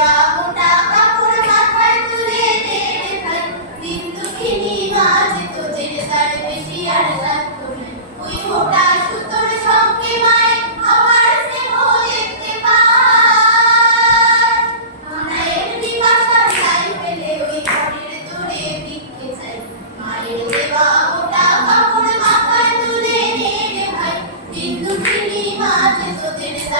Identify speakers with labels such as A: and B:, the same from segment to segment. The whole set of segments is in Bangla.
A: Bye.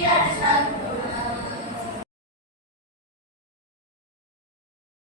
A: dia de santo.